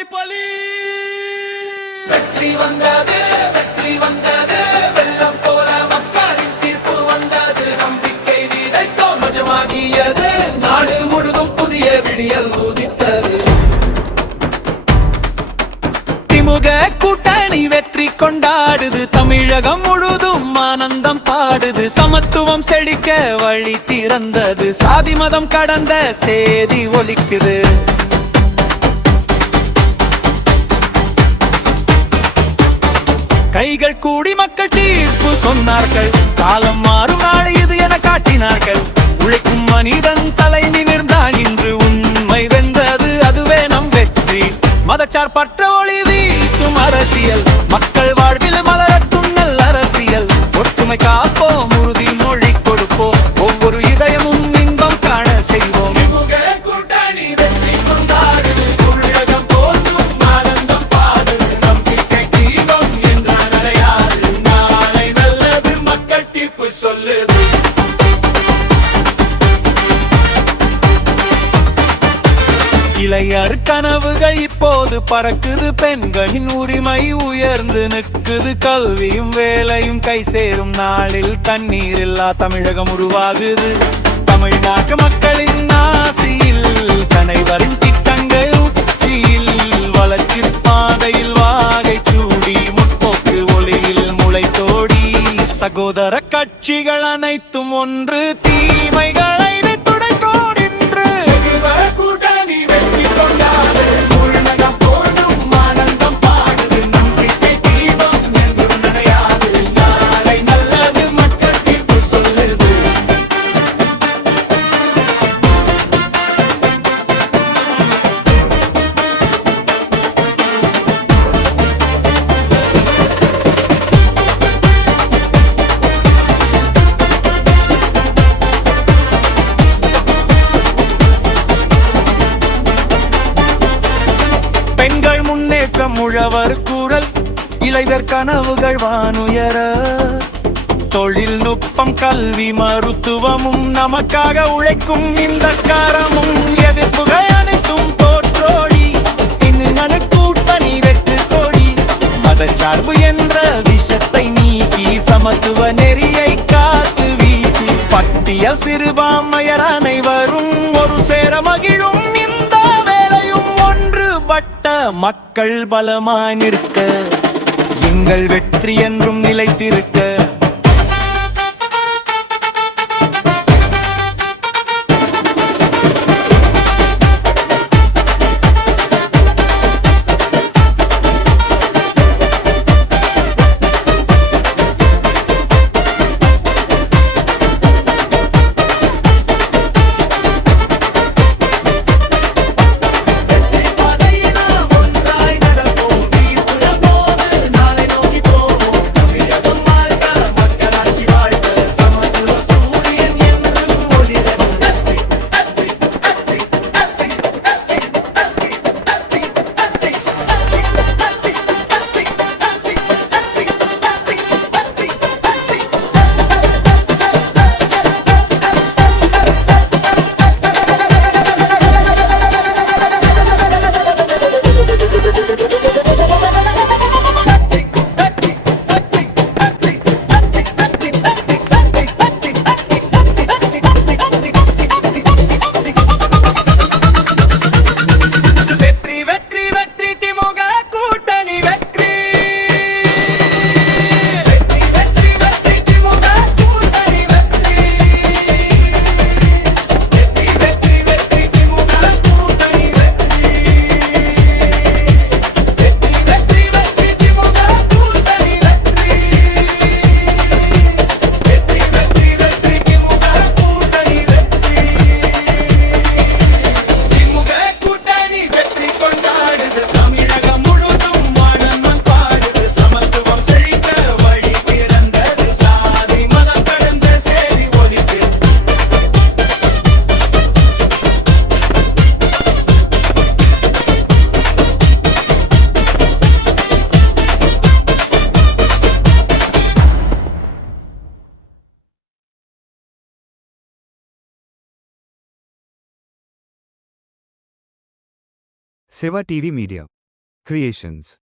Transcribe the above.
பலி பலி. வெற்றி வந்தது, வெற்றி வந்தது, வெள்ளம் போல மக்களின் தீர்ப்பு வந்தது. நம்பிக்கை விதைத்தோம் நிஜமாகியது, நாடு முழுதும் புதிய விடியல் உதித்தது. திமுக கூட்டணி வெற்றி கொண்டாடுது, தமிழகம் முழுதும் ஆனந்தம் பாடுது. சமத்துவம் செழிக்க வழி திறந்தது, சாதி மதம் கடந்த சேதி ஒலிக்குது. கைகள் கூடி மக்கள் தீர்ப்பு சொன்னார்கள், காலம் மாறும் நாள் இது என காட்டினார்கள். உழைக்கும் மனிதன் தலை நிமிர்ந்தான், இன்று உண்மை வென்றது, அதுவே நம் வெற்றி. மதச்சார்பற்ற ஒளி வீசும் அரசியல், மக்கள் வாழ்வில் மலரட்டும் நல்ல அரசியல். ஒற்றுமை காப்போம், உறுதி மொழி கொடுப்போம், ஒவ்வொரு இதயமும் இன்பம் காண செய்வோம். இளையர் கனவுகள் இப்போது பறக்குது, பெண்களின் உரிமை உயர்ந்து நிற்குது. கல்வியும் வேலையும் கை சேரும் நாளில் தண்ணீர் இல்லா தமிழகம் உருவாகுது. தமிழ்நாட்டு மக்களின் ஆசியில் கனைவரின் திட்டங்கள் உச்சியில், வளர்ச்சி பாதையில் வாகை சூடி, முற்போக்கு ஒளியில் முளை தோடி. சகோதர கட்சிகள் அனைத்தும் ஒன்று, தீமைகளை பெண்கள் முன்னேற்றம் உழவர் குரல், இளைஞர் கனவுகள் வானுயர. தொழில்நுட்பம் கல்வி மருத்துவமும் நமக்காக உழைக்கும் இந்த காரமும். எதிர்ப்புகள் அனைத்தும் தோற்றோடி, இன்னும் கூட்டணி வெற்றி கோடி. மதச்சார்பு என்ற விஷத்தை நீக்கி, சமத்துவ நெறியை காத்து வீசி. பட்டியல் சிறுபான்மையர் அனைவரும் ஒரு சேர மகிழும், மக்கள் பலமாய் நிற்க, எங்கள் வெற்றி என்றும் நிலைத்திருக்க. Seva TV Media. Creations.